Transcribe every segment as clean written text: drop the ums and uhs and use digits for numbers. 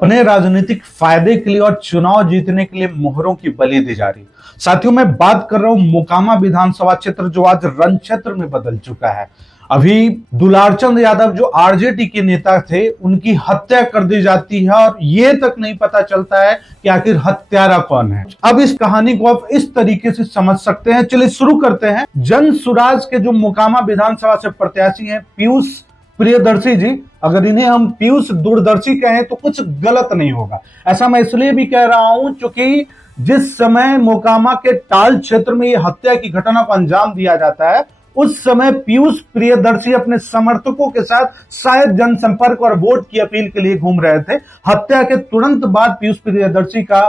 अपने राजनीतिक फायदे के लिए और चुनाव जीतने के लिए मोहरों की बलि दी जा रही। साथियों, मैं बात कर रहा हूं मोकामा विधानसभा क्षेत्र जो आज रण क्षेत्र में बदल चुका है। अभी दुलारचंद यादव जो आरजेडी के नेता थे, उनकी हत्या कर दी जाती है और ये तक नहीं पता चलता है कि आखिर हत्यारा कौन है। अब इस कहानी को आप इस तरीके से समझ सकते हैं। चलिए शुरू करते हैं। जन सुराज के जो मोकामा विधानसभा से प्रत्याशी हैं पीयूष प्रियदर्शी जी, अगर इन्हें हम पीयूष दूरदर्शी कहें तो कुछ गलत नहीं होगा। ऐसा मैं इसलिए भी कह रहा हूं क्योंकि जिस समय मोकामा के टाल क्षेत्र में यह हत्या की घटना को अंजाम दिया जाता है, उस समय पीयूष प्रियदर्शी अपने समर्थकों के साथ शायद जनसंपर्क और वोट की अपील के लिए घूम रहे थे। हत्या के तुरंत बाद पीयूष प्रियदर्शी का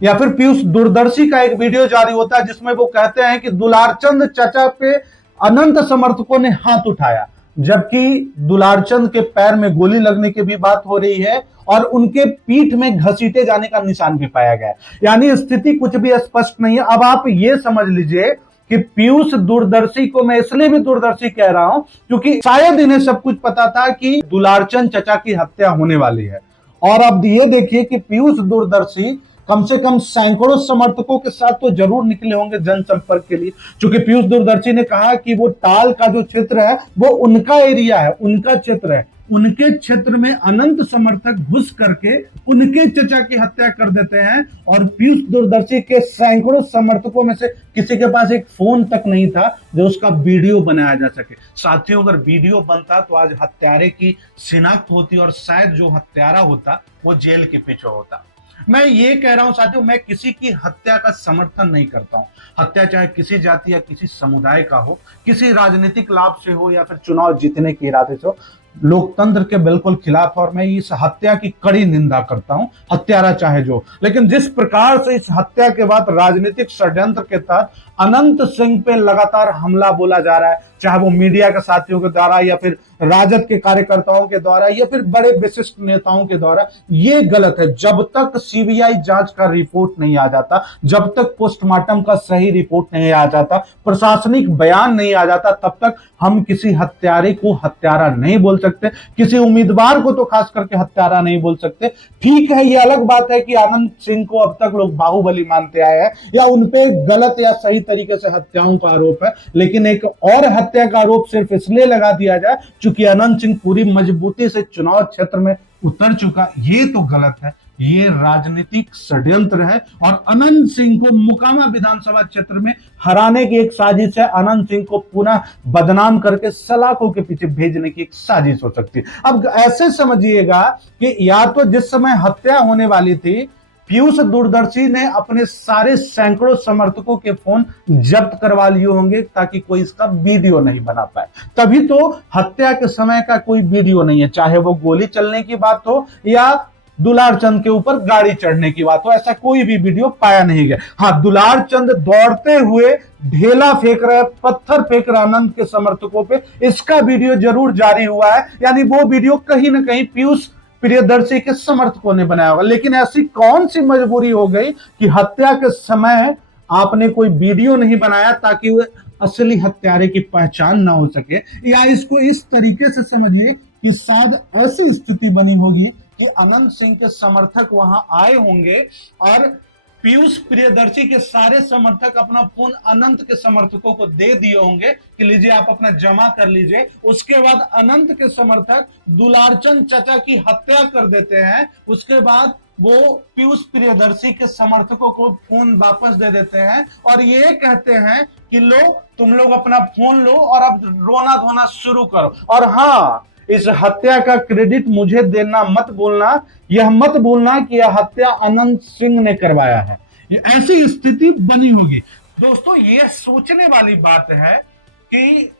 या फिर पीयूष दूरदर्शी का एक वीडियो जारी होता है जिसमें वो कहते हैं कि दुलारचंद चाचा पे अनंत समर्थकों ने हाथ उठाया, जबकि दुलारचंद के पैर में गोली लगने की भी बात हो रही है और उनके पीठ में घसीटे जाने का निशान भी पाया गया। यानी स्थिति कुछ भी स्पष्ट नहीं है। अब आप ये समझ लीजिए कि पीयूष दूरदर्शी को मैं इसलिए भी दूरदर्शी कह रहा हूं क्योंकि शायद इन्हें सब कुछ पता था कि दुलारचंद चचा की हत्या होने वाली है। और अब ये देखिए कि पीयूष दूरदर्शी कम से कम सैकड़ों समर्थकों के साथ तो जरूर निकले होंगे जनसंपर्क के लिए, क्योंकि पीयूष दूरदर्शी ने कहा कि वो टाल का जो क्षेत्र है वो उनका एरिया है, उनका क्षेत्र है। उनके क्षेत्र में अनंत समर्थक घुस करके उनके चचा की हत्या कर देते हैं और पीयूष दूरदर्शी के सैकड़ों समर्थकों में से किसी के पास एक फोन तक नहीं था जो उसका वीडियो बनाया जा सके। साथियों, अगर वीडियो बनता तो आज हत्यारे की शिनाख्त होती और शायद जो हत्यारा होता वो जेल के पीछे होता। मैं ये कह रहा हूं साथियों, मैं किसी की हत्या का समर्थन नहीं करता हूं। हत्या चाहे किसी जाति या किसी समुदाय का हो, किसी राजनीतिक लाभ से हो या फिर चुनाव जीतने के इरादे से हो, लोकतंत्र के बिल्कुल खिलाफ और मैं इस हत्या की कड़ी निंदा करता हूं, हत्यारा चाहे जो। लेकिन जिस प्रकार से इस हत्या के बाद राजनीतिक षड्यंत्र के तहत अनंत सिंह पे लगातार हमला बोला जा रहा है, चाहे वो मीडिया के साथियों के द्वारा या फिर राजद के कार्यकर्ताओं के द्वारा या फिर बड़े विशिष्ट नेताओं के द्वारा, ये गलत है। जब तक सीबीआई जांच का रिपोर्ट नहीं आ जाता, जब तक पोस्टमार्टम का सही रिपोर्ट नहीं आ जाता, प्रशासनिक बयान नहीं आ जाता, तब तक हम किसी हत्यारे को हत्यारा नहीं बोल सकते, किसी उम्मीदवार को तो खास करके हत्यारा नहीं बोल सकते। ठीक है, ये अलग बात है कि आनंद सिंह को अब तक लोग बाहुबली मानते आए हैं या उनपे गलत या सही तरीके से हत्याओं का आरोप है, लेकिन एक और हत्या का आरोप सिर्फ इसलिए लगा दिया जाए क्योंकि अनंत सिंह पूरी मजबूती से चुनाव क्षेत्र में उतर चुका। ये तो गलत है, ये राजनीतिक षड्यंत्र है और अनंत सिंह को मोकामा विधानसभा क्षेत्र में हराने की एक साजिश है। अनंत सिंह को पुनः बदनाम करके सलाखों के पीछे भेजने की एक साजिश हो सकती है। अब ऐसे समझिएगा कि या तो जिस समय हत्या होने वाली थी, पीयूष दूरदर्शी ने अपने सारे सैकड़ों समर्थकों के फोन जब्त करवा लिए होंगे ताकि कोई इसका वीडियो नहीं बना पाए, तभी तो हत्या के समय का कोई वीडियो नहीं है, चाहे वो गोली चलने की बात हो या दुलारचंद के ऊपर गाड़ी चढ़ने की बात हो, ऐसा कोई भी वीडियो पाया नहीं गया। हाँ, दुलारचंद दौड़ते हुए ढेला फेंक रहे, पत्थर फेंक रहे अनंत के समर्थकों पे, इसका वीडियो जरूर जारी हुआ है। यानी वो वीडियो कहीं ना कहीं पीयूष प्रियदर्शी के समर्थकों ने बनाया होगा। लेकिन ऐसी कौन सी मजबूरी हो गई कि हत्या के समय आपने कोई वीडियो नहीं बनाया ताकि वो असली हत्यारे की पहचान ना हो सके? या इसको इस तरीके से समझिए कि शायद ऐसी स्थिति बनी होगी कि अनंत सिंह के समर्थक वहां आए होंगे और पीयूष प्रियदर्शी के सारे समर्थक अपना फोन अनंत के समर्थकों को दे दिए होंगे कि लीजिए आप अपना जमा कर लीजिए। उसके बाद अनंत के समर्थक दुलारचंद चाचा की हत्या कर देते हैं। उसके बाद वो पीयूष प्रियदर्शी के समर्थकों को फोन वापस दे देते हैं और ये कहते हैं कि लो, तुम लोग अपना फोन लो और अब रोना धोना शुरू करो। और हाँ, इस हत्या का क्रेडिट मुझे देना मत बोलना, यह मत बोलना कि यह हत्या अनंत सिंह ने करवाया है। ऐसी स्थिति बनी होगी। दोस्तों, यह सोचने वाली बात है कि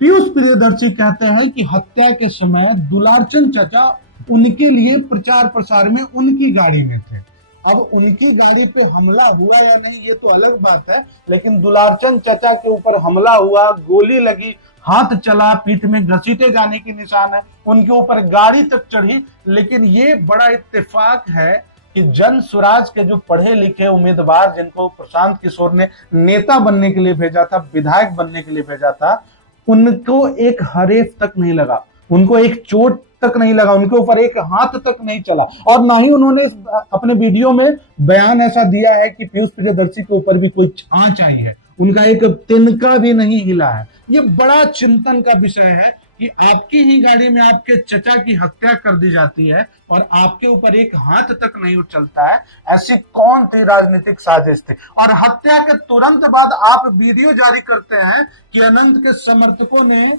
पीयूष प्रियदर्शी कहते हैं कि हत्या के समय दुलारचंद चाचा उनके लिए प्रचार प्रसार में उनकी गाड़ी में थे। अब उनकी गाड़ी पे हमला हुआ या नहीं ये तो अलग बात है, लेकिन दुलारचंद चाचा के ऊपर हमला हुआ, गोली लगी, हाथ चला, पीठ में घसीटे जाने की निशान है, उनके ऊपर गाड़ी तक चढ़ी। लेकिन ये बड़ा इत्तेफाक है कि जन स्वराज के जो पढ़े लिखे उम्मीदवार जिनको प्रशांत किशोर ने नेता बनने के लिए भेजा था, विधायक बनने के लिए भेजा था, उनको एक हरेफ तक नहीं लगा, उनको एक चोट तक नहीं लगा, उनके ऊपर एक हाथ तक नहीं चला, और ना ही उन्होंने अपने वीडियो में बयान ऐसा दिया है कि पीयूष प्रियदर्शी के ऊपर भी कोई आंच आई है, उनका एक तिनका भी नहीं हिला है। ये बड़ा चिंतन का विषय है कि आपकी ही गाड़ी में आपके चचा की हत्या कर दी जाती है और आपके ऊपर एक हाथ तक नहीं उछलता है। ऐसी कौन थी राजनीतिक साजिश थी? और हत्या के तुरंत बाद आप वीडियो जारी करते हैं कि अनंत के समर्थकों ने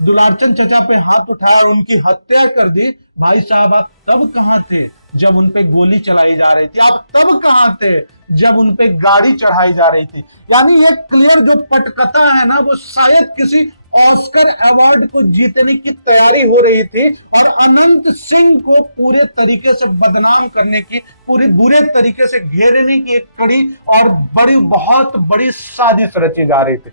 दुलारचंद चचा पे हाथ उठाया और उनकी हत्या कर दी। भाई साहब, आप तब कहां थे जब उनपे गोली चलाई जा रही थी? आप तब कहां थे जब उनपे गाड़ी चढ़ाई जा रही थी? यानी ये क्लियर जो पटकथा है ना, वो शायद किसी ऑस्कर अवार्ड को जीतने की तैयारी हो रही थी और अनंत सिंह को पूरे तरीके से बदनाम करने की, पूरी बुरे तरीके से घेरने की एक कड़ी और बहुत बड़ी साजिश रची जा रही थी।